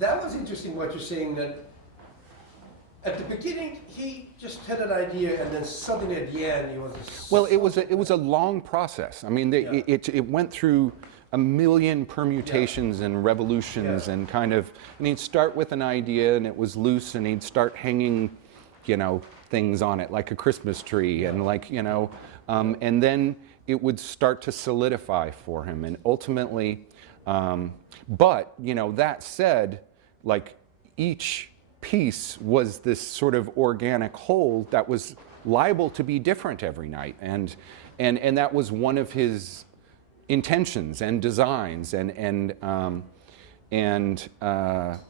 that was interesting what you're saying, that at the beginning he just had an idea and then suddenly at the end he was just... Well, it was a long process. I mean, it went through a million permutations and revolutions and kind of, and he'd start with an idea and it was loose and he'd start hanging, you know, things on it like a Christmas tree and like, you know, and then it would start to solidify for him and ultimately, but, you know, that said, like each piece was this sort of organic whole that was liable to be different every night, and that was one of his intentions and designs,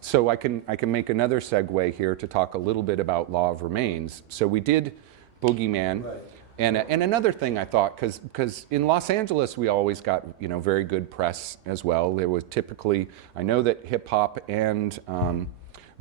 so I can make another segue here to talk a little bit about Law of Remains. So we did Boogeyman, right. And another thing I thought, because in Los Angeles we always got, you know, very good press as well. There was typically, I know that hip hop and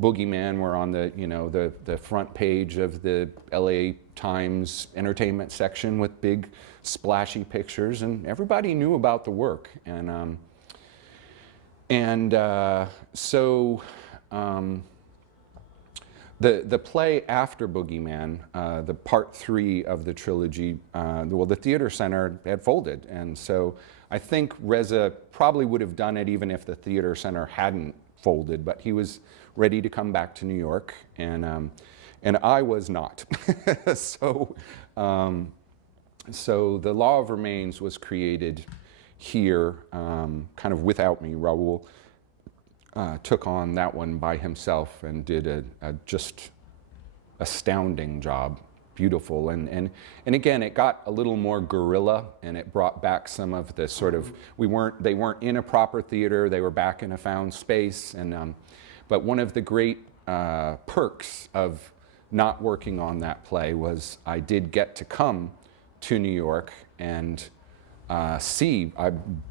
Boogeyman were on the, you know, the front page of the LA Times entertainment section with big splashy pictures, and everybody knew about the work. So the play after Boogeyman, the part 3 of the trilogy, well, the Theater Center had folded, and so I think Reza probably would have done it even if the Theater Center hadn't folded, but he was ready to come back to New York, and I was not. So the Law of Remains was created here, kind of without me. Raul took on that one by himself and did a just astounding job, beautiful, and again, it got a little more guerrilla, and it brought back some of the sort of, they weren't in a proper theater, they were back in a found space, and but one of the great perks of not working on that play was I did get to come to New York and see, I'm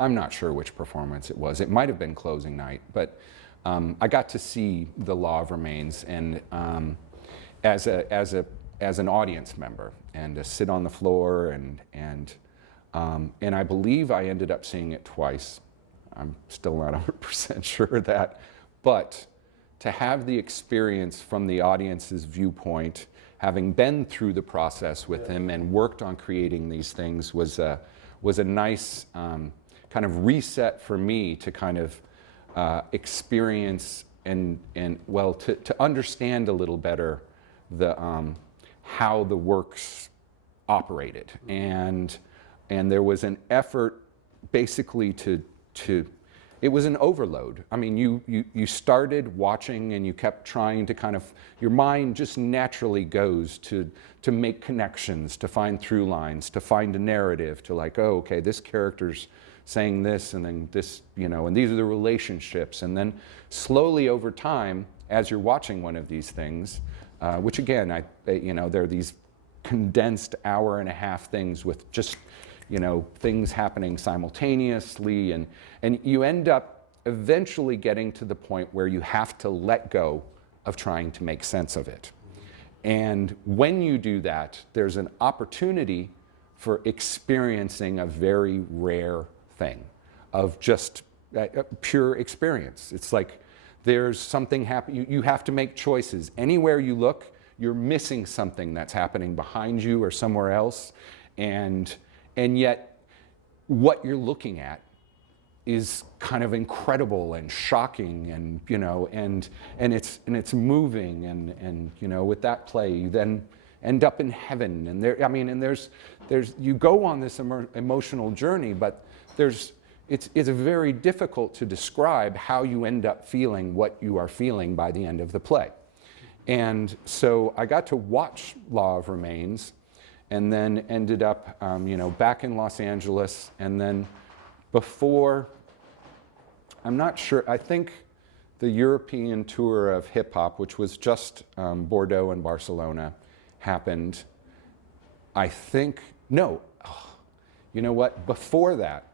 not sure which performance it was. It might have been closing night, but I got to see The Law of Remains, and as an audience member, and to sit on the floor, and I believe I ended up seeing it twice. I'm still not 100% sure of that, but to have the experience from the audience's viewpoint, having been through the process with him and worked on creating these things, was a nice kind of reset for me to kind of experience and well, to understand a little better the how the works operated, and there was an effort basically to it was an overload. I mean, you started watching and you kept trying to kind of, your mind just naturally goes to make connections, to find through lines, to find a narrative, to like, oh, okay, this character's saying this, and then this, you know, and these are the relationships. And then slowly over time, as you're watching one of these things, which again, you know, there are these condensed hour-and-a-half things with just, you know, things happening simultaneously, and you end up eventually getting to the point where you have to let go of trying to make sense of it. And when you do that, there's an opportunity for experiencing a very rare thing of just pure experience. It's like there's something happening, you have to make choices. Anywhere you look, you're missing something that's happening behind you or somewhere else, and yet what you're looking at is kind of incredible and shocking, and you know, and it's moving, and you know, with that play you then end up in heaven, and there, I mean, and there's you go on this emotional journey, but it's very difficult to describe how you end up feeling what you are feeling by the end of the play. And so I got to watch Law of Remains, and then ended up, you know, back in Los Angeles, and then before, I'm not sure, I think the European tour of hip hop, which was just Bordeaux and Barcelona, happened. I think, no, you know what, before that,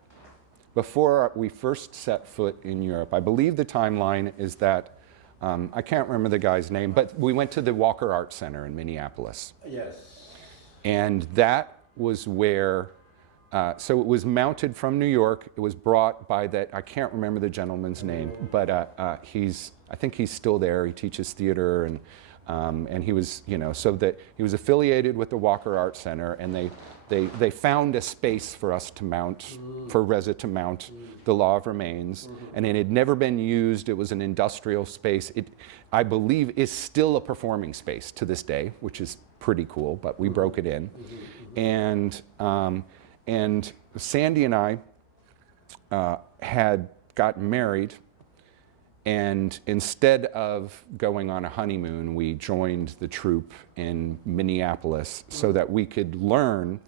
before we first set foot in Europe, I believe the timeline is that, I can't remember the guy's name, but we went to the Walker Art Center in Minneapolis. Yes. And that was where So it was mounted from New York. It was brought by that, I can't remember the gentleman's name, but I think he's still there. He teaches theater, and he was, so that he was affiliated with the Walker Art Center, and they found a space for us to mount, for Reza to mount the Law of Remains, and it had never been used. It was an industrial space. It, I believe, is still a performing space to this day, which is pretty cool, but we broke it in. And Sandy and I had gotten married, and instead of going on a honeymoon, we joined the troupe in Minneapolis so that we could learn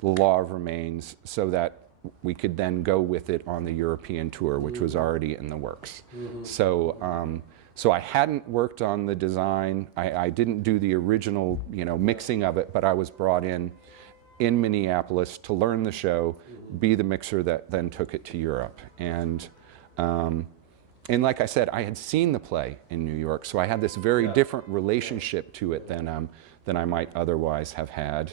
the Law of Remains so that we could then go with it on the European tour, which was already in the works. So I hadn't worked on the design. I didn't do the original, mixing of it, but I was brought in Minneapolis to learn the show, be the mixer that then took it to Europe. And like I said, I had seen the play in New York, so I had this very different relationship to it than I might otherwise have had.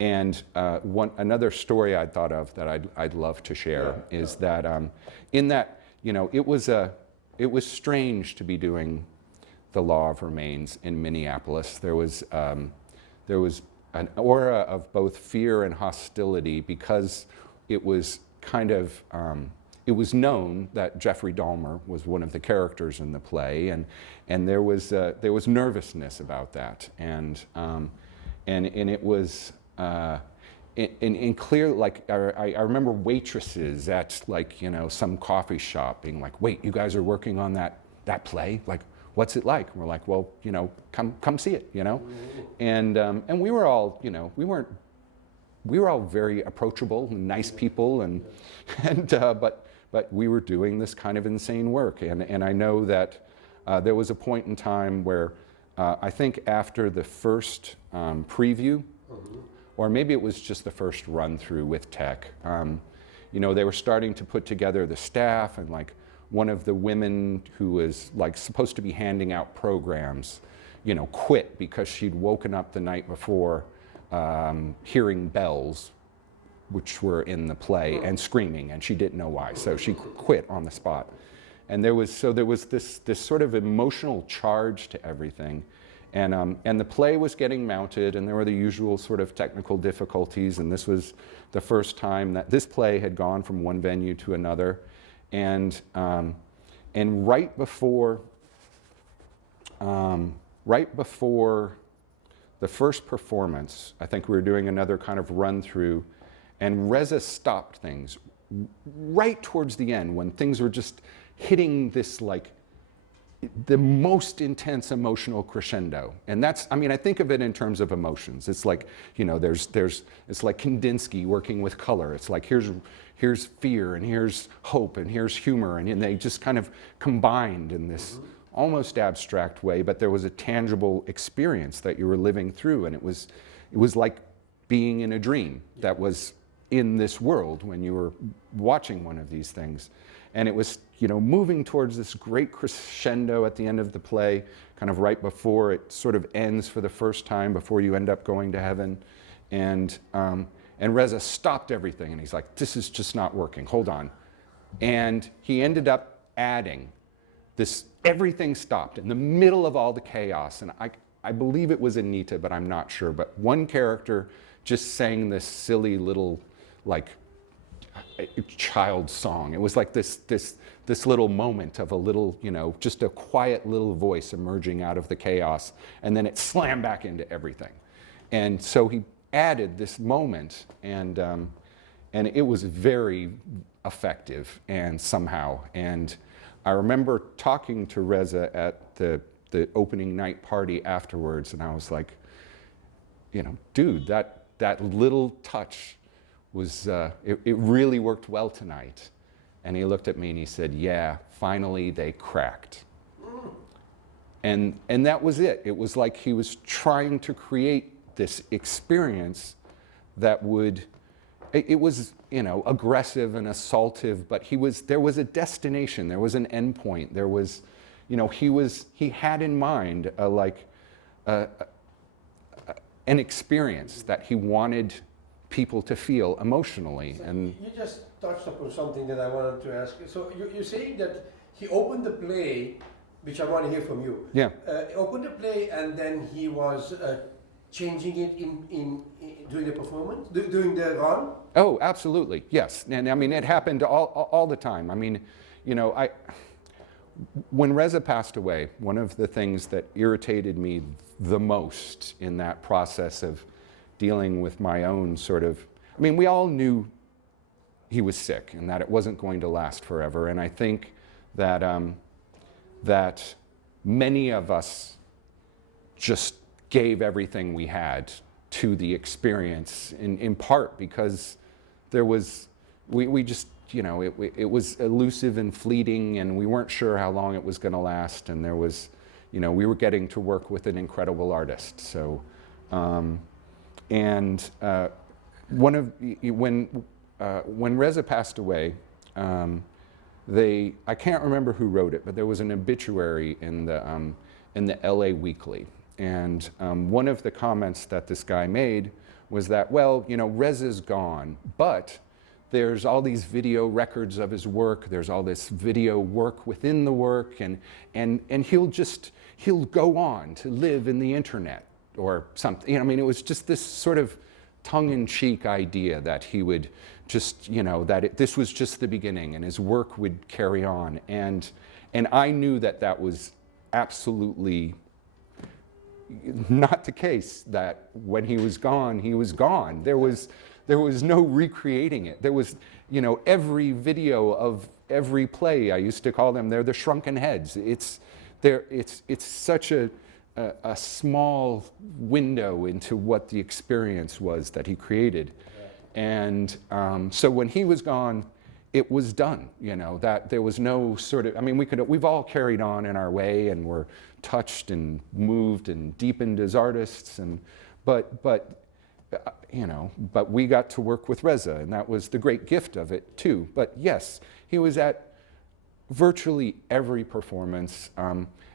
And another story I thought of that I'd love to share is that in that, it was strange to be doing the Law of Remains in Minneapolis. There was an aura of both fear and hostility because it was kind of, it was known that Jeffrey Dahmer was one of the characters in the play, and there was nervousness about that, and it was, and clear, like I remember waitresses at some coffee shop being like, "Wait, you guys are working on that play? Like, what's it like?" And we're like, "Well, come see it, And we were all, we were all very approachable, nice people, but we were doing this kind of insane work. And I know that there was a point in time where I think after the first preview, or maybe it was just the first run through with tech, they were starting to put together the staff, and one of the women who was supposed to be handing out programs, quit because she'd woken up the night before hearing bells, which were in the play, and screaming, and she didn't know why, so she quit on the spot. And there was this sort of emotional charge to everything, and the play was getting mounted, and there were the usual sort of technical difficulties, and this was the first time that this play had gone from one venue to another. And right before the first performance, I think we were doing another kind of run through, and Reza stopped things right towards the end when things were just hitting this the most intense emotional crescendo. And that's, I think of it in terms of emotions. It's like, it's like Kandinsky working with color. It's like, here's fear, and here's hope, and here's humor, and they just kind of combined in this almost abstract way, but there was a tangible experience that you were living through, and it was like being in a dream that was in this world when you were watching one of these things. And it was, moving towards this great crescendo at the end of the play, kind of right before it sort of ends for the first time, before you end up going to heaven. And Reza stopped everything, and he's like, "This is just not working, hold on." And he ended up adding this, everything stopped in the middle of all the chaos. And I believe it was Anita, but I'm not sure. But one character just sang this silly little, child song. It was like this little moment of a little, just a quiet little voice emerging out of the chaos, and then it slammed back into everything. And so he added this moment, and it was very effective, and somehow. And I remember talking to Reza at the opening night party afterwards, and I was like, dude, that little touch was, it really worked well tonight. And he looked at me and he said, "Yeah, finally they cracked." And that was it. It was like he was trying to create this experience that would, it was, aggressive and assaultive, but there was a destination, there was an end point, there was, he had in mind an experience that he wanted people to feel emotionally. So And you just touched upon something that I wanted to ask you. So you're saying that he opened the play, which I want to hear from you. yeah, Opened the play and then he was changing it in during the performance, during the run. oh, absolutely, yes. And I mean, it happened all the time. I mean, you know, when Reza passed away, one of the things that irritated me the most in that process of dealing with my own sort of, I mean, we all knew he was sick and that it wasn't going to last forever. And I think that, that many of us just gave everything we had to the experience, in part because there was, we just, you know, it was elusive and fleeting, and we weren't sure how long it was going to last, and there was, you know, we were getting to work with an incredible artist. So, when Reza passed away, I can't remember who wrote it, but there was an obituary in the LA Weekly. And one of the comments that this guy made was that, well, you know, Reza's gone, but there's all these video records of his work, there's all this video work within the work, and he'll go on to live in the internet or something. You know, I mean, it was just this sort of tongue-in-cheek idea that he would just, you know, that this was just the beginning and his work would carry on. And I knew that that was absolutely not the case, that when he was gone, he was gone. There was no recreating it. There was, you know, every video of every play, I used to call them, they're the shrunken heads. It's such a small window into what the experience was that he created. Yeah. And so when he was gone, it was done, you know, that there was no sort of, I mean, we've all carried on in our way and were touched and moved and deepened as artists, but you know, but we got to work with Reza, and that was the great gift of it too. But yes, he was at virtually every performance.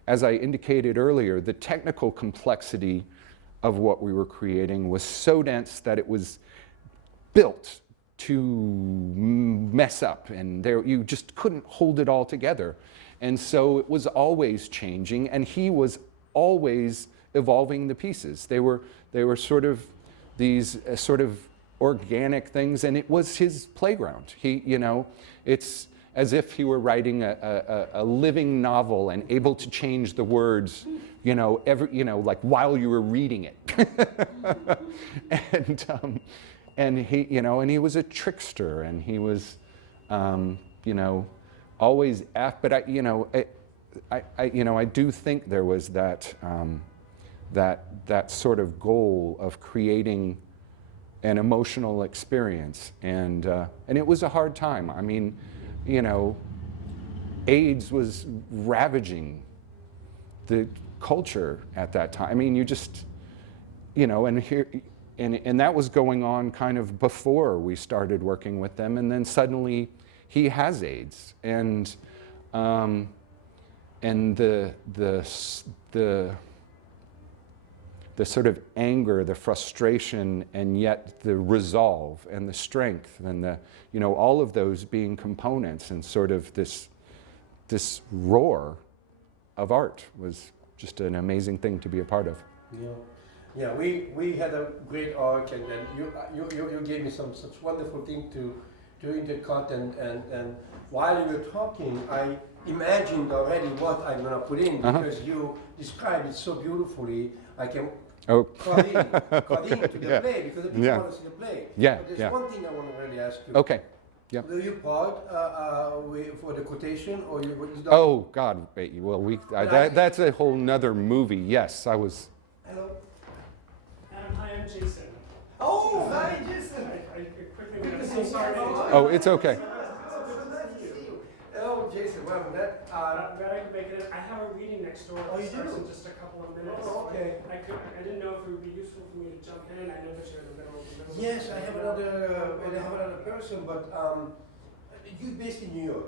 As I indicated earlier, the technical complexity of what we were creating was so dense that it was built to mess up, and you just couldn't hold it all together. And so it was always changing, and he was always evolving the pieces. They were sort of these sort of organic things, and it was his playground. He, you know, it's as if he were writing a living novel and able to change the words, you know, like while you were reading it. And he, you know, and he was a trickster, and he was, you know, always but I, you know, I do think there was that that sort of goal of creating an emotional experience, and it was a hard time. I mean, you know, AIDS was ravaging the culture at that time. I mean, you just, you know, and that was going on kind of before we started working with them, and then suddenly he has AIDS, and the sort of anger, the frustration, and yet the resolve and the strength, and the, you know, all of those being components, and sort of this roar of art was just an amazing thing to be a part of. Yeah. Yeah, we had a great arc, and you gave me some such wonderful thing to intercut, and while you were talking, I imagined already what I'm gonna put in, because you described it so beautifully. I can cut in to the play, because the people want to see the play. Yeah, but there's one thing I want to really ask you. Okay. Yeah. Will you part for the quotation, or you? Oh God! Wait, well, that's a whole nother movie. Yes, I was. Hello. Adam, hi, I'm Jason. Oh, hi, Jason. I quickly went, I'm so sorry. Oh, it's okay. Oh, Jason, well, that. Glad I could make it in. I have a reading next door. Oh, you starts do? in just a couple of minutes. Oh, okay. I didn't know if it would be useful for me to jump in. I know that you're in the middle of the middle. Yes, I have another person, but you're based in New York.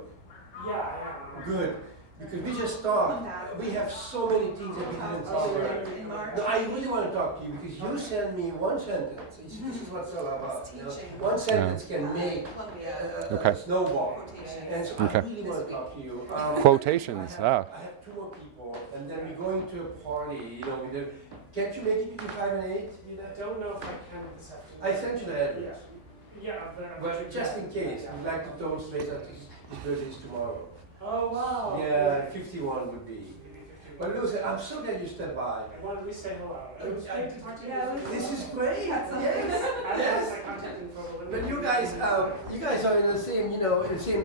Yeah, I am. Good, because we just talked. We have so many things that we didn't cover. In March. No, I really want to talk to you because you sent me one sentence. This is what it's all about. You know? Teaching. One sentence can make Columbia. Okay. a snowball. Quotations. And so Okay. I really want to talk to you. Quotations, I have two more people, and then we're going to a party. You know, can't you make it between 5 and 8? I don't know if I can this afternoon. I sent you the address. Yeah, But just in case, we'd like to toast Reza. His birthday is tomorrow. Oh, wow. Yeah, 51 would be. But listen, I'm so glad you stepped by. Why don't we say hello? It was great to talk to you. Yeah, This is great. That's Yes. I have Yes. my contact info. But you guys are in the same, in the same